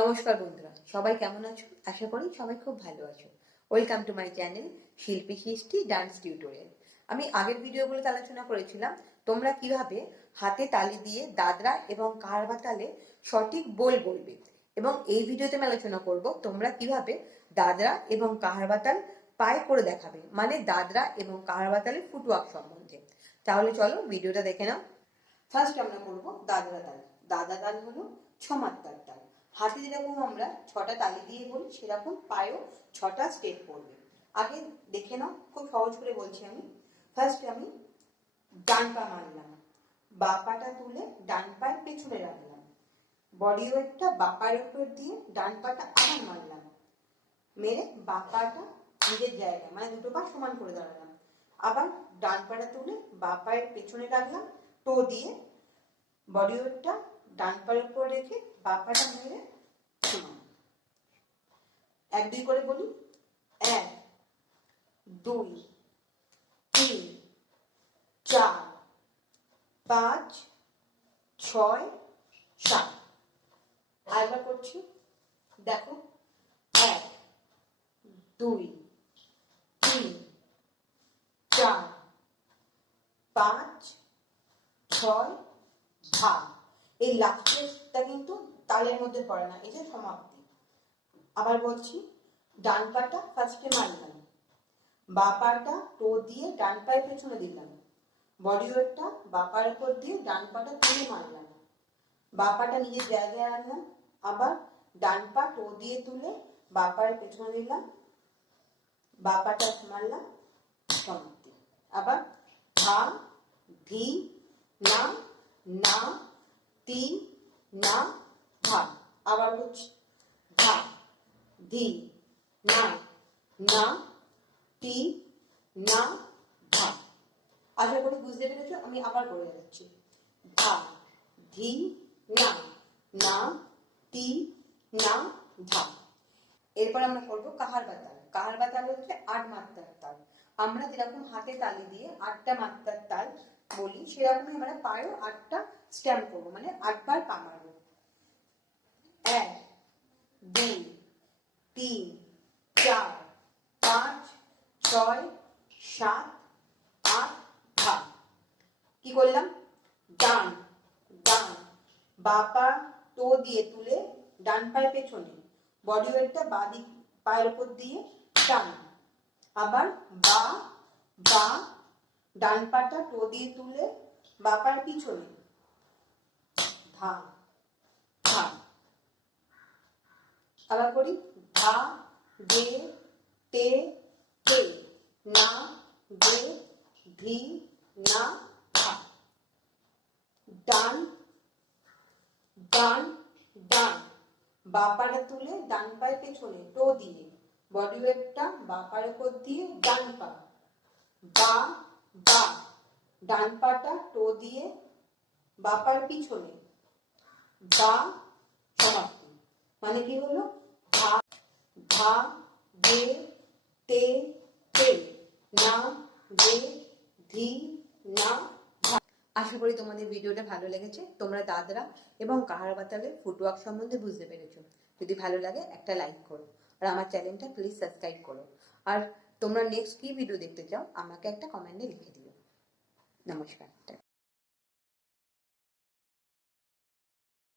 নমস্কার বন্ধুরা, সবাই কেমন আছো? আশা করি সবাই খুব ভালো আছো। ওয়েলকাম টু মাই চ্যানেল শিল্পী সৃষ্টি ডান্স টিউটোরিয়াল। আমি আগের ভিডিওগুলোতে আলোচনা করেছিলাম তোমরা কিভাবে হাতে তালি দিয়ে দাদরা এবং কাহারবা তালে সঠিক বোল বলবে, এবং এই ভিডিওতে আমি আলোচনা করব তোমরা কিভাবে দাদরা এবং কাহারবা তাল পায়ে করে দেখাবে, মানে দাদরা এবং কাহারবা তালের ফুটওয়ার্ক সম্বন্ধে। তাহলে চলো ভিডিওটা দেখে নাও। ফার্স্ট আমরা করবো দাদরা তাল। দাদরা তাল হলো 6 মাত্রার তাল। হাতে যেরকম আমরা 6টা তালি দিয়ে বলি, সেরকম পায়েও 6টা স্টেপ পড়বে। আগে দেখে নাও, খুব সহজ করে বলছি আমি। ফার্স্ট আমি ডান পা মারলাম, বা পাটা তুলে ডান পায়ের পেছনে রাখলাম, বডি ওয়েটটা বা পায়ের উপর দিয়ে ডান পাটা আবার মারলাম, মেরে বা পাটা নিজের জায়গায়, মানে দুটো পা সমান করে দাঁড়ালাম, আবার ডান পাটা তুলে বা পায়ের পেছনে রাখলাম, টো দিয়ে বডি ওয়েটটা ডান পায়ের উপর রেখে বা পাটা মেরে সমান। 1 2 করে বলি। 1 2 3 4 5 6 7। আরেকবার করছি, দেখো। 1 2 3 4 5 6 ভাগ। এই লাস্টেরটা কিন্তু তালের মধ্যে পড়ে না, এটা সমাপ্তি। আবার বলছি, ডান পাটা ফার্স্টে মারলাম, বা পাটা টো দিয়ে ডান পায়ের পেছনে দিলাম, বডি ওয়েটটা বা পায়ের উপর দিয়ে ডান পাটা তুলে মারলাম, বা পাটা নিজের জায়গায় আনলাম, আবার ডান পা টো দিয়ে তুলে বা পায়ের পেছনে দিলাম, বা পাটা মারলাম, সমাপ্তি। আবার ধা ধি না না তি না ধা। আবার হচ্ছে ধা ধি না না তি না ধা। আশা করি বুঝতে পেরেছো। আমি আবার বলে যাচ্ছি, ধা ধি না না তি না ধা। এরপর আমরা করবো কাহারবা তাল। কাহারবা তাল হচ্ছে 8 মাত্রার তাল। আমরা যেরকম হাতে তালি দিয়ে 8টা মাত্রার তাল বলি, সেরকমই আমরা পায়েও 8টা স্ট্যাম্প করবো, মানে 8 বার পা মারবো। 1 2 3 4 5 6 7 8 ভাগ। কি করলাম? ডান ডান, বা পা টো দিয়ে তুলে ডান পায়ের পেছনে, বডি ওয়েটটা বাঁ দিক পায়ের উপর দিয়ে টান, আবার বা বা ডান পাটা টো দিয়ে তুলে বা পায়ের পিছনে ধা ধা। আবার করি, ধা দে তে তে না দে ধি না ধা। ডান ডান ডান, বা পাটা তুলে ডান পায়ের পেছনে টো দিয়ে বডি ওয়েটটা বা পায়ের উপর দিয়ে ডান পা, বা বা ডান পাটা টো দিয়ে বা পায়ের পিছনে, বা সমাপ্তি। মানে কি হলো? ধা ধা দে তে তে না দে ধি না ধা। আশা করি তোমাদের ভিডিওটা ভালো লেগেছে। তোমরা দাদরা এবং কাহারবা তালের ফুটওয়ার্ক সম্বন্ধে বুঝতে পেরেছো। যদি ভালো লাগে একটা লাইক করো, আর আমার চ্যানেলটা প্লিজ সাবস্ক্রাইব করো। আর তোমরা নেক্সট কি ভিডিও দেখতে চাও আমাকে একটা কমেন্টে লিখে দিও। নমস্কার।